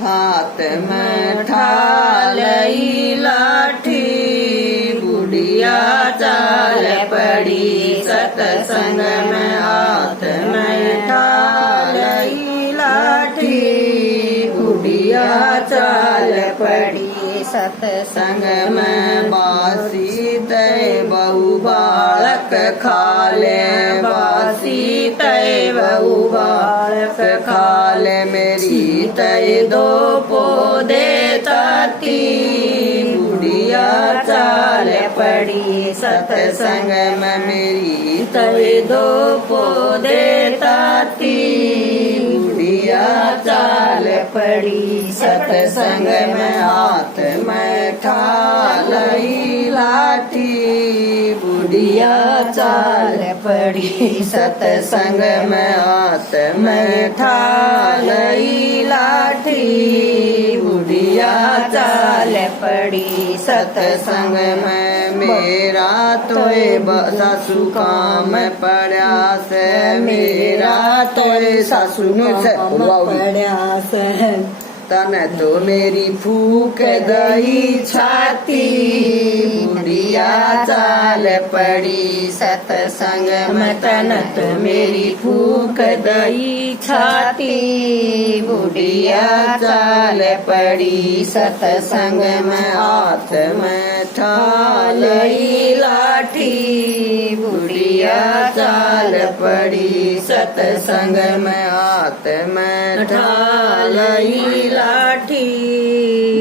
हाथ में ठालई लाठी बुढ़िया चाल पड़ी सतसंग में। हाथ में ठालई लाठी बुढ़िया चाल पड़ी सतसंग में। बासी तय बहु बालक खाले बासी तय बहु बालक खाले मेरी तय दो पौधे ताती बुढ़िया चाल पड़ी सतसंग में। मेरी तय दो पौधे ताती बुढ़िया चाल पड़ी सतसंग में। हाथ में ठालई लाठी बुढ़िया चाल पड़ी सतसंग में। हाथ में ठालई लाठी बुढ़िया चाल पड़ी सतसंग में। मेरा तोए सासू काम प्रयास मेरा तोए सासू प्रयास तन तो मेरी फूक दई छाती बुढ़िया चाल पड़ी सतसंग में। तन तो मेरी फूक दई छाती बुढ़िया चाल पड़ी सतसंग में। हाथ में ठालई लाठी बुढ़िया चाल पड़ी सतसंग में। हाथ में ठालई लाठी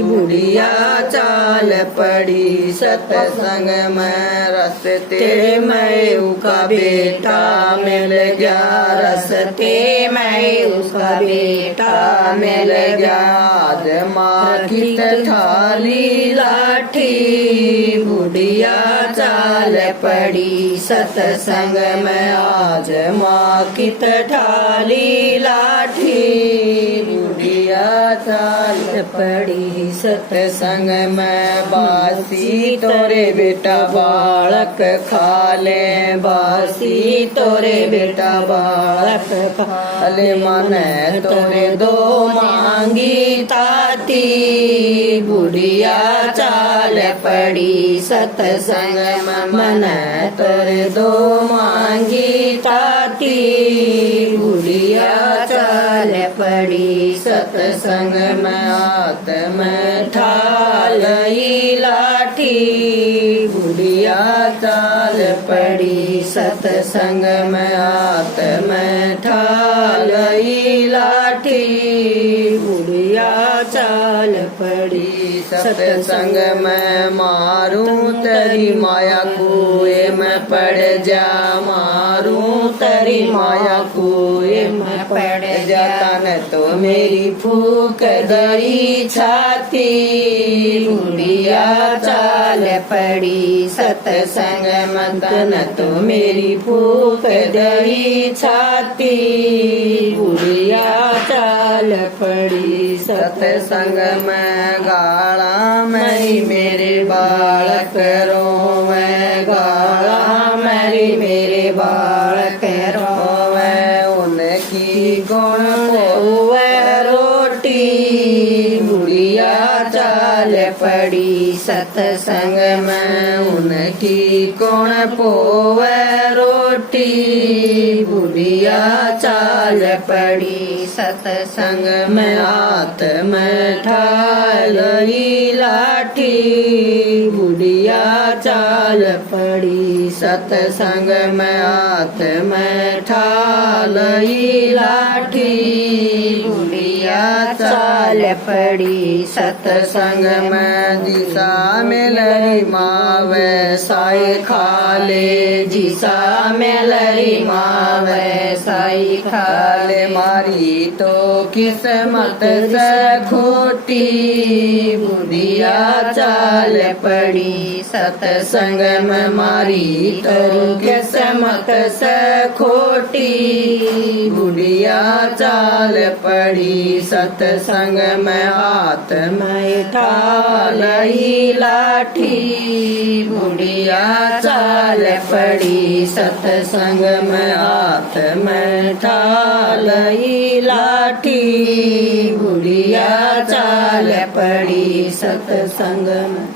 बुढ़िया चाल पड़ी सतसंग में। रस्ते में उसका बेटा मिल गया रस्ते में उसका बेटा मिल गया। आज माँ की ठाली लाठी बुढ़िया चाल पड़ी सतसंग में। आज माँ की ठाली लाठी बुढ़िया चाल पड़ी सतसंग में। बासी तोरे बेटा बालक खाले बासी तोरे बेटा बालक खाले मन तोरे दो मांगी ताती बुढ़िया चाल पड़ी सतसंग में। मन तोरे दो मांगी ताती बुढ़िया चाल पड़ी सतसंग में। हाथ में ठालई लाठी बुढ़िया चाल पड़ी सतसंग में। हाथ में ठालई लाठी बुढ़िया चाल पड़ी सतसंग में। मारूं तेरी माया कुएं में पड़ जा मारूं तेरी माया कुएं में पड़ जा। तन तो मेरी फूक दई छाती बुढ़िया चाल पड़ी सतसंग में। तन तो मेरी फूक दई छाती बुढ़िया चाल पड़ी सतसंग में। गाड़ा मेरी मेरे बालक रोवे गाड़ा मेरी मेरे बालक रोवे उनकी गुण होवे रोटी बुढ़िया चाल पड़ी सतसंग में। उनकी गुण पोवे रोटी बुढ़िया चाल पड़ी सतसंग में। हाथ में ठालई लाठी बुढ़िया चाल पड़ी सतसंग में। हाथ में ठालई लाठी बुढ़िया चाल पड़ी सतसंग में। जिसा मिलई माँ वैसाई खाले जिसा मिलई माँ वैसाई खाले। मारी तो किस्मत से खोटी बुढ़िया चाल पड़ी सतसंग में। मारी तो किस्मत से खोटी बुढ़िया चाल पड़ी सतसंग में। हाथ में ठालई लाठी बुढ़िया चाल पड़ी सतसंग में। हाथ में में ठालई लाठी बुढ़िया चाल पड़ी सतसंग में।